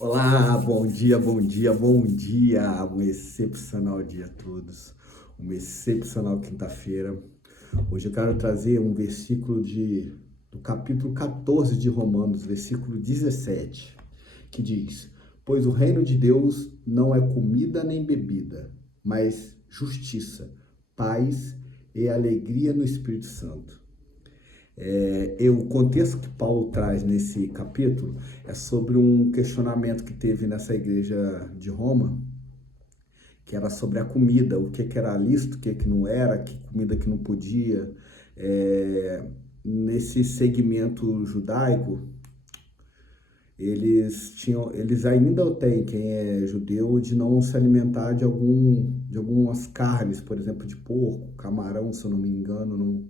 Olá, bom dia, bom dia, bom dia. Um excepcional dia a todos. Uma excepcional quinta-feira. Hoje eu quero trazer um versículo do capítulo 14 de Romanos, versículo 17, que diz: Pois o reino de Deus não é comida nem bebida, mas justiça, paz e alegria no Espírito Santo. O contexto que Paulo traz nesse capítulo é sobre um questionamento que teve nessa igreja de Roma, que era sobre a comida, o que era lícito, o que não era, que comida que não podia. Nesse segmento judaico, eles ainda têm, quem é judeu, de não se alimentar de algumas carnes, por exemplo, de porco, camarão, se eu não me engano,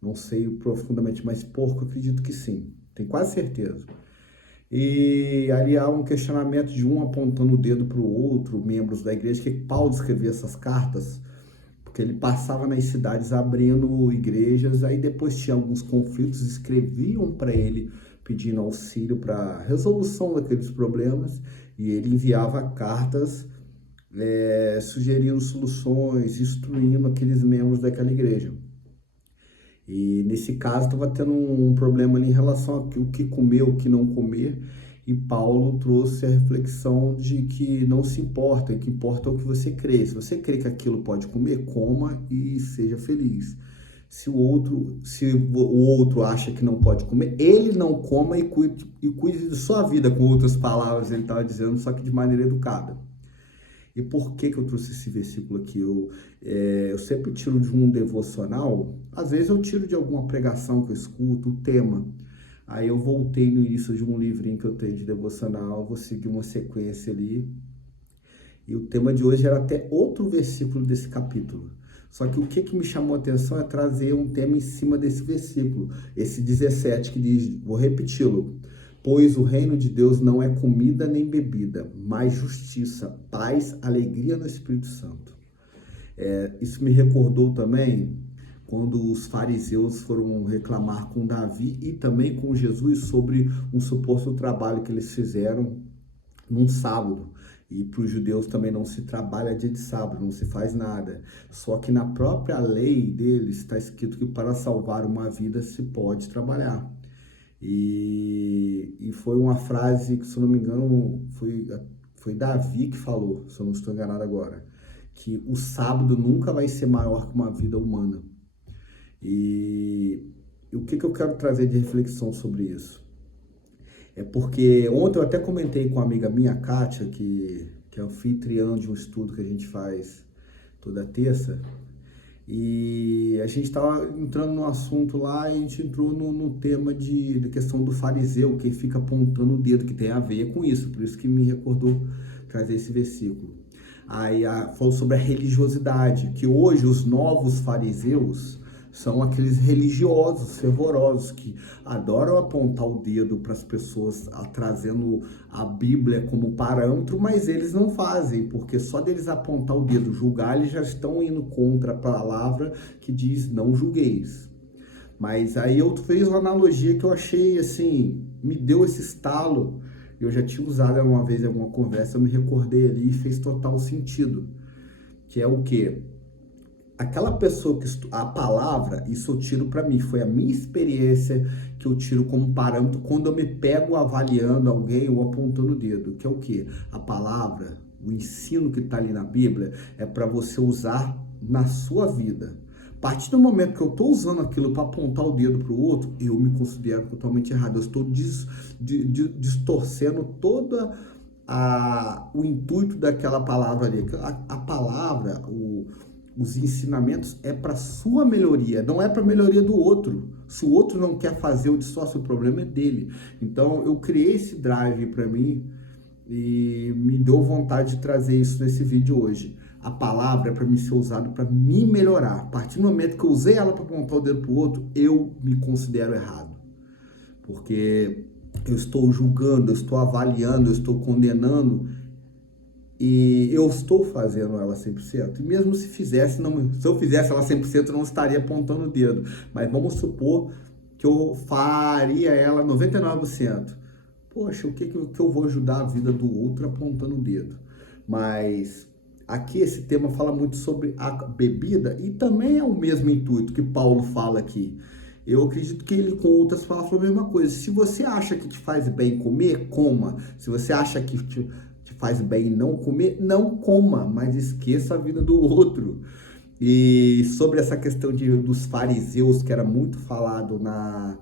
não sei profundamente, mas porco eu acredito que sim, tenho quase certeza. E ali há um questionamento de um apontando o dedo para o outro, membros da igreja, que Paulo escrevia essas cartas, porque ele passava nas cidades abrindo igrejas, aí depois tinha alguns conflitos, escreviam para ele pedindo auxílio para a resolução daqueles problemas, e ele enviava cartas sugerindo soluções, instruindo aqueles membros daquela igreja. E nesse caso estava tendo um problema ali em relação ao que comer, o que não comer, e Paulo trouxe a reflexão de que não se importa, o que importa é o que você crê. Se você crê que aquilo pode comer, coma e seja feliz. Se o outro acha que não pode comer, ele não coma e cuide de sua vida, com outras palavras, ele estava dizendo, só que de maneira educada. E por que eu trouxe esse versículo aqui? Eu sempre tiro de um devocional, às vezes eu tiro de alguma pregação que eu escuto, o tema. Aí eu voltei no início de um livrinho que eu tenho de devocional, vou seguir uma sequência ali. E o tema de hoje era até outro versículo desse capítulo. Só que o que me chamou a atenção é trazer um tema em cima desse versículo, esse 17 que diz, vou repeti-lo: Pois o reino de Deus não é comida nem bebida, mas justiça, paz, alegria no Espírito Santo. Isso me recordou também quando os fariseus foram reclamar com Davi e também com Jesus sobre um suposto trabalho que eles fizeram num sábado. E para os judeus também não se trabalha dia de sábado, não se faz nada. Só que na própria lei deles está escrito que para salvar uma vida se pode trabalhar. E foi uma frase que, se eu não me engano, foi Davi que falou, se eu não estou enganado agora, que o sábado nunca vai ser maior que uma vida humana. E o que eu quero trazer de reflexão sobre isso? É porque ontem eu até comentei com uma amiga minha, Kátia, que é anfitriã de um estudo que a gente faz toda terça, e a gente estava entrando no assunto lá e a gente entrou no tema da questão do fariseu, que fica apontando o dedo, que tem a ver com isso, por isso que me recordou trazer esse versículo. Aí falou sobre a religiosidade, que hoje os novos fariseus são aqueles religiosos, fervorosos, que adoram apontar o dedo para as pessoas, trazendo a Bíblia como parâmetro, mas eles não fazem, porque só deles apontar o dedo, julgar, eles já estão indo contra a palavra que diz não julgueis. Mas aí eu fiz uma analogia que eu achei, assim, me deu esse estalo. Eu já tinha usado uma vez em alguma conversa, eu me recordei ali e fez total sentido. Que é o quê? Aquela pessoa que a palavra, isso eu tiro para mim, foi a minha experiência que eu tiro como parâmetro quando eu me pego avaliando alguém ou apontando o dedo, que é o quê? A palavra, o ensino que está ali na Bíblia é para você usar na sua vida. A partir do momento que eu estou usando aquilo para apontar o dedo para o outro, eu me considero totalmente errado. Eu estou distorcendo todo o intuito daquela palavra ali. A palavra, os ensinamentos é para sua melhoria, não é para melhoria do outro. Se o outro não quer fazer, eu distorço, o problema é dele. Então eu criei esse drive para mim e me deu vontade de trazer isso nesse vídeo hoje. A palavra é para me ser usada para me melhorar. A partir do momento que eu usei ela para apontar o dedo para o outro, eu me considero errado. Porque eu estou julgando, eu estou avaliando, eu estou condenando e eu estou fazendo ela 100%. E mesmo se eu fizesse ela 100%, eu não estaria apontando o dedo. Mas vamos supor que eu faria ela 99%. poxa, o que eu vou ajudar a vida do outro apontando o dedo? Mas aqui esse tema fala muito sobre a bebida e também é o mesmo intuito que Paulo fala aqui. Eu acredito que ele, com outras palavras, falou a mesma coisa. Se você acha que te faz bem comer, coma. Se você acha que te faz bem não comer, não coma, mas esqueça a vida do outro. E sobre essa questão dos fariseus, que era muito falado na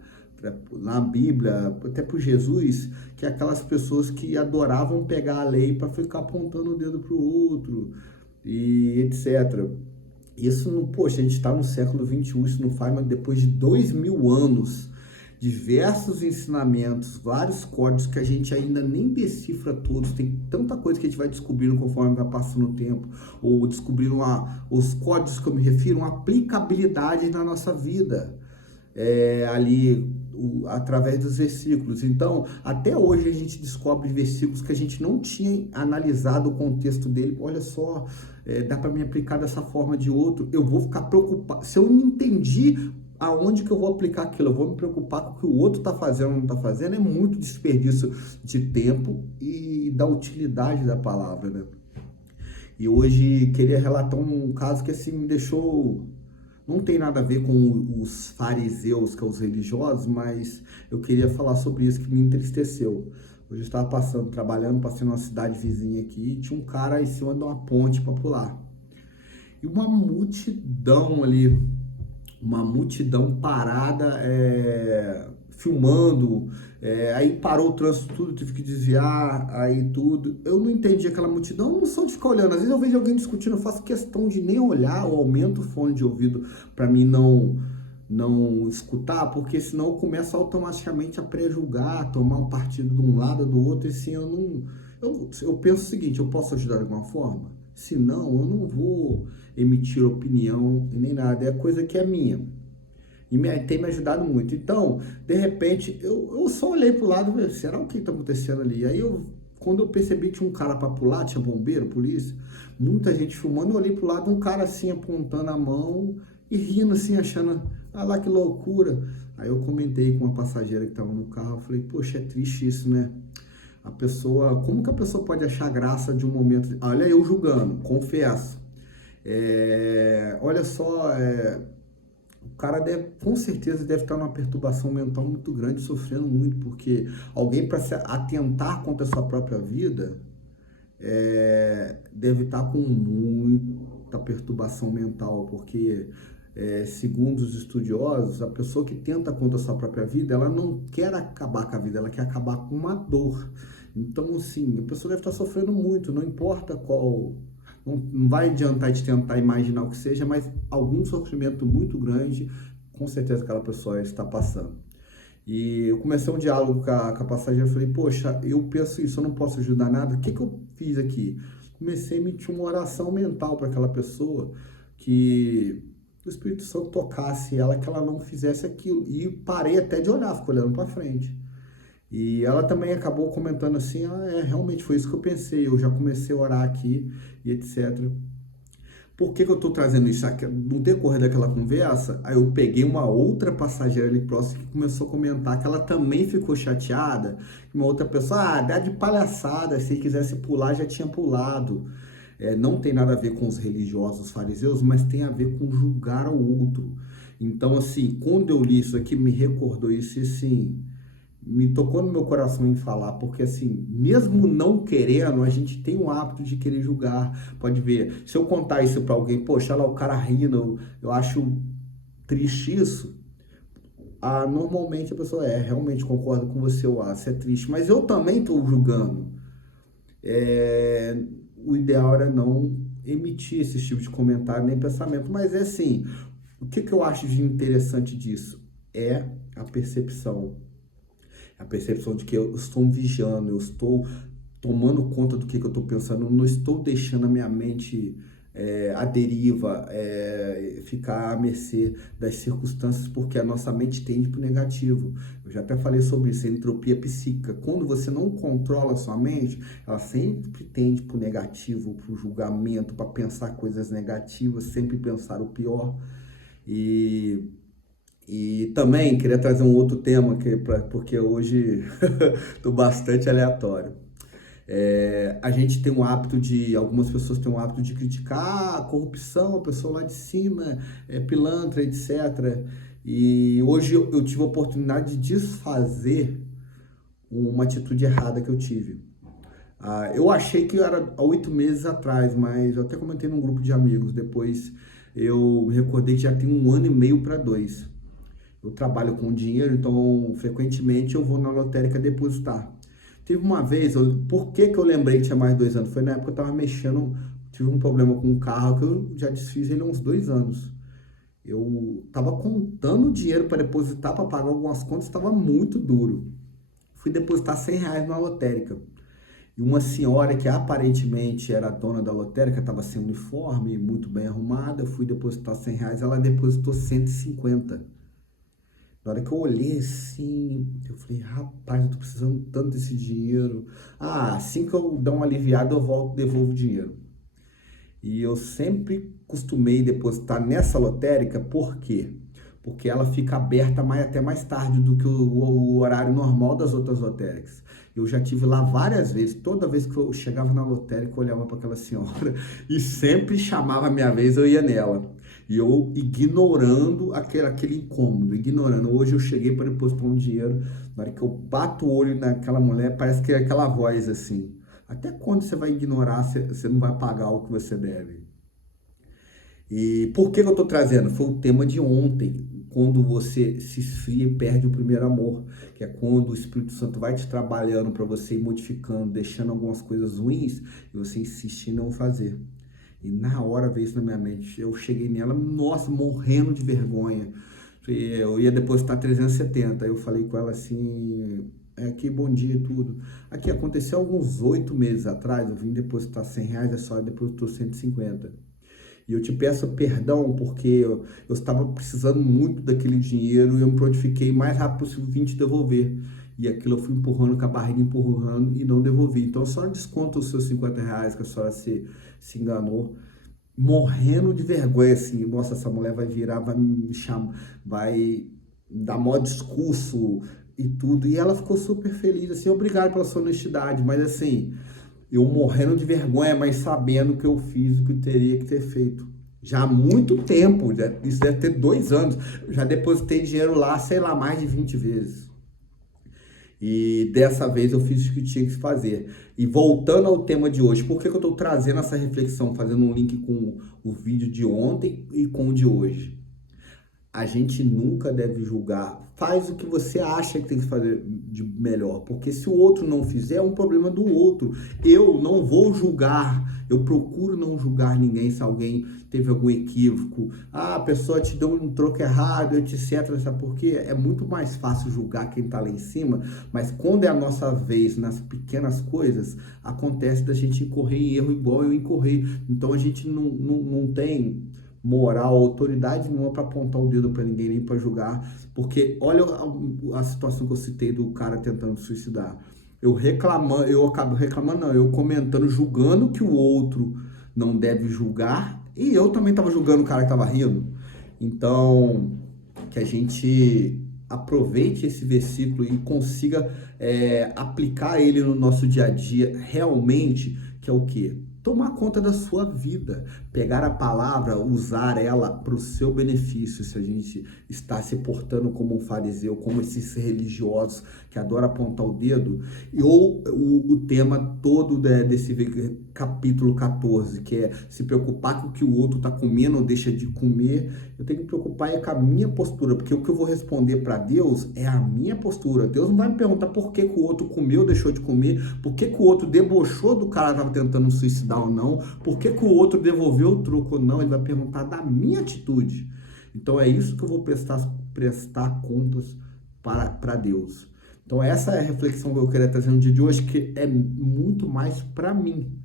Bíblia, até por Jesus, que é aquelas pessoas que adoravam pegar a lei para ficar apontando o dedo para o outro, e etc. Isso não, poxa, a gente está no século XXI, isso não faz, mas depois de 2000 anos, diversos ensinamentos, vários códigos que a gente ainda nem decifra todos, tem tanta coisa que a gente vai descobrindo conforme vai passando o tempo, ou descobrindo os códigos que eu me refiro, uma aplicabilidade na nossa vida, ali através dos versículos. Então, até hoje a gente descobre versículos que a gente não tinha analisado o contexto dele. Olha só, dá para me aplicar dessa forma de outro. Eu vou ficar preocupado. Se eu não entendi aonde que eu vou aplicar aquilo, eu vou me preocupar com o que o outro está fazendo ou não está fazendo. É muito desperdício de tempo e da utilidade da palavra, né? E hoje queria relatar um caso que assim me deixou, não tem nada a ver com os fariseus, que são os religiosos, mas eu queria falar sobre isso que me entristeceu. Hoje eu estava trabalhando, passei numa cidade vizinha aqui, e tinha um cara em cima de uma ponte para pular. E uma multidão ali, uma multidão parada, filmando, aí parou o trânsito tudo, tive que desviar, aí tudo. Eu não entendi aquela multidão, eu não sou de ficar olhando. Às vezes eu vejo alguém discutindo, eu faço questão de nem olhar, ou aumento o fone de ouvido para mim não escutar, porque senão eu começo automaticamente a pré-julgar, tomar um partido de um lado ou do outro, e assim eu não. Eu penso o seguinte, eu posso ajudar de alguma forma? Se não, eu não vou emitir opinião e nem nada, é coisa que é minha. E tem me ajudado muito. Então, de repente, eu só olhei pro lado e falei, será o que está acontecendo ali? Aí quando eu percebi que tinha um cara para pular, tinha bombeiro, polícia, muita gente filmando, eu olhei pro lado, um cara assim apontando a mão e rindo assim, achando, ah lá que loucura. Aí eu comentei com uma passageira que estava no carro, eu falei, poxa, é triste isso, né? A pessoa, como que a pessoa pode achar graça de um momento? Olha, eu julgando, confesso. Olha só, o cara deve, com certeza deve estar numa perturbação mental muito grande, sofrendo muito, porque alguém para se atentar contra a sua própria vida deve estar com muita perturbação mental, porque segundo os estudiosos, a pessoa que tenta contra a sua própria vida, ela não quer acabar com a vida, ela quer acabar com uma dor. Então, assim, a pessoa deve estar sofrendo muito, não importa qual. Não vai adiantar de tentar imaginar o que seja, mas algum sofrimento muito grande, com certeza aquela pessoa está passando. E eu comecei um diálogo com a passageira, falei, poxa, eu penso isso, eu não posso ajudar nada, o que eu fiz aqui? Comecei a emitir uma oração mental para aquela pessoa, que o Espírito Santo tocasse ela, que ela não fizesse aquilo. E parei até de olhar, fico olhando para frente. E ela também acabou comentando assim, realmente foi isso que eu pensei, eu já comecei a orar aqui e etc. Por que eu estou trazendo isso? No decorrer daquela conversa, aí eu peguei uma outra passageira ali próxima que começou a comentar que ela também ficou chateada. Uma outra pessoa, dá de palhaçada, se quisesse pular, já tinha pulado. Não tem nada a ver com os religiosos, os fariseus, mas tem a ver com julgar o outro. Então, assim, quando eu li isso aqui, me recordou isso e, assim, me tocou no meu coração em falar, porque assim, mesmo não querendo, a gente tem o hábito de querer julgar. Pode ver, se eu contar isso para alguém, poxa, olha lá o cara rindo, eu acho triste isso. Normalmente a pessoa realmente concordo com você, eu acho, é triste, mas eu também estou julgando. O ideal era não emitir esse tipo de comentário nem pensamento, mas é assim, o que eu acho de interessante disso? É a percepção. A percepção de que eu estou vigiando, eu estou tomando conta do que eu estou pensando, eu não estou deixando a minha mente à deriva, ficar à mercê das circunstâncias, porque a nossa mente tende para o negativo. Eu já até falei sobre isso, a entropia psíquica. Quando você não controla a sua mente, ela sempre tende para o negativo, para o julgamento, para pensar coisas negativas, sempre pensar o pior. E também queria trazer um outro tema, porque hoje estou bastante aleatório. A gente tem um hábito algumas pessoas têm um hábito de criticar a corrupção, a pessoa lá de cima, pilantra, etc. E hoje eu tive a oportunidade de desfazer uma atitude errada que eu tive. Eu achei que era há 8 meses atrás, mas eu até comentei num grupo de amigos. Depois eu me recordei que já tem 1 ano e meio para 2. Eu trabalho com dinheiro, então frequentemente eu vou na lotérica depositar. Teve uma vez, por que que eu lembrei que tinha mais de 2 anos? Foi na época que eu estava mexendo, tive um problema com um carro que eu já desfiz ele há uns 2 anos. Eu estava contando dinheiro para depositar, para pagar algumas contas, estava muito duro. Fui depositar R$ 100 na lotérica. E uma senhora que aparentemente era a dona da lotérica, estava sem uniforme, muito bem arrumada, eu fui depositar R$ 100, ela depositou 150. Na hora que eu olhei assim, eu falei, rapaz, eu tô precisando tanto desse dinheiro. Assim que eu dar uma aliviada, eu volto e devolvo o dinheiro. E eu sempre costumei depositar nessa lotérica, por quê? Porque ela fica aberta até mais tarde do que o horário normal das outras lotéricas. Eu já tive lá várias vezes, toda vez que eu chegava na lotérica, eu olhava para aquela senhora e sempre chamava a minha vez, eu ia nela. E eu ignorando aquele incômodo, ignorando. Hoje eu cheguei para depositar um dinheiro, na hora que eu bato o olho naquela mulher, parece que é aquela voz assim. Até quando você vai ignorar, você não vai pagar o que você deve? E por que eu estou trazendo? Foi o tema de ontem, quando você se esfria e perde o primeiro amor, que é quando o Espírito Santo vai te trabalhando para você ir modificando, deixando algumas coisas ruins e você insiste em não fazer. E na hora veio isso na minha mente. Eu cheguei nela, nossa, morrendo de vergonha. Eu ia depositar 370. Eu falei com ela assim, aqui, bom dia e tudo. Aqui, aconteceu alguns 8 meses atrás, eu vim depositar R$ 100, a senhora depositou 150. E eu te peço perdão porque eu estava precisando muito daquele dinheiro e eu me prontifiquei o mais rápido possível vim te devolver. E aquilo eu fui empurrando com a barriga, empurrando e não devolvi. Então só desconta os seus R$ 50 que a senhora se enganou. Morrendo de vergonha, assim, nossa, essa mulher vai virar, vai me chamar, vai dar maior discurso e tudo. E ela ficou super feliz, assim, obrigado pela sua honestidade, mas assim, eu morrendo de vergonha, mas sabendo que eu fiz o que teria que ter feito. Já há muito tempo, isso deve ter 2 anos, eu já depositei dinheiro lá, sei lá, mais de 20 vezes. E dessa vez eu fiz o que tinha que fazer. E voltando ao tema de hoje, por que eu estou trazendo essa reflexão, fazendo um link com o vídeo de ontem e com o de hoje? A gente nunca deve julgar. Faz o que você acha que tem que fazer de melhor, porque se o outro não fizer, é um problema do outro. Eu não vou julgar, eu procuro não julgar ninguém se alguém teve algum equívoco. A pessoa te deu um troco errado, etc. Sabe por quê? É muito mais fácil julgar quem tá lá em cima, mas quando é a nossa vez, nas pequenas coisas, acontece da gente incorrer em erro igual eu incorri. Então a gente não tem moral, autoridade nenhuma para apontar o dedo para ninguém, nem para julgar, porque olha a situação que eu citei do cara tentando suicidar. Eu acabo reclamando, não, eu comentando, julgando que o outro não deve julgar, e eu também estava julgando o cara que estava rindo. Então, que a gente aproveite esse versículo e consiga aplicar ele no nosso dia a dia realmente, que é o quê? Tomar conta da sua vida, pegar a palavra, usar ela para o seu benefício. Se a gente está se portando como um fariseu, como esses religiosos que adoram apontar o dedo, ou o tema todo desse capítulo 14, que é se preocupar com o que o outro está comendo ou deixa de comer, eu tenho que me preocupar com a minha postura, porque o que eu vou responder para Deus é a minha postura. Deus não vai me perguntar por que o outro comeu ou deixou de comer, por que o outro debochou do cara que estava tentando suicidar ou não, por que o outro devolveu o troco ou não, ele vai perguntar da minha atitude. Então é isso que eu vou prestar contas para Deus. Então essa é a reflexão que eu queria trazer no dia de hoje, que é muito mais para mim.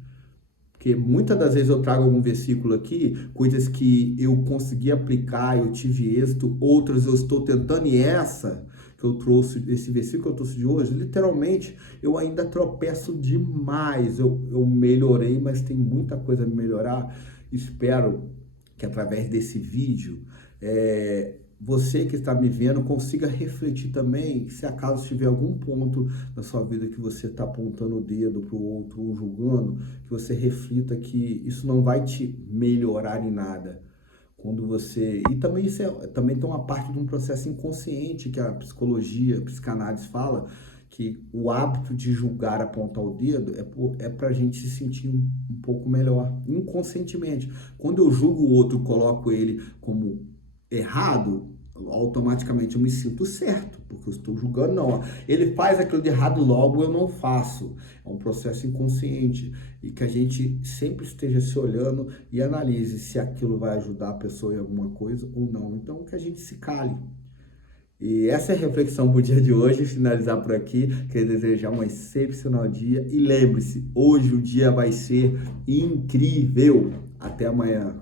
Porque muitas das vezes eu trago algum versículo aqui, coisas que eu consegui aplicar, eu tive êxito, outras eu estou tentando, e essa que eu trouxe, esse versículo que eu trouxe de hoje, literalmente, eu ainda tropeço demais. Eu melhorei, mas tem muita coisa a melhorar. Espero que através desse vídeo você que está me vendo consiga refletir também, se acaso tiver algum ponto na sua vida que você está apontando o dedo para o outro ou julgando, que você reflita que isso não vai te melhorar em nada. Quando você... E também isso também tem uma parte de um processo inconsciente que a psicologia, a psicanálise fala, que o hábito de julgar, apontar o dedo, é para a gente se sentir um pouco melhor, inconscientemente. Quando eu julgo o outro, coloco ele como errado, automaticamente eu me sinto certo, porque eu estou julgando, não. Ó, ele faz aquilo de errado, logo eu não faço. É um processo inconsciente e que a gente sempre esteja se olhando e analise se aquilo vai ajudar a pessoa em alguma coisa ou não. Então, que a gente se cale. E essa é a reflexão para o dia de hoje, finalizar por aqui. Quero desejar um excepcional dia e lembre-se, hoje o dia vai ser incrível. Até amanhã.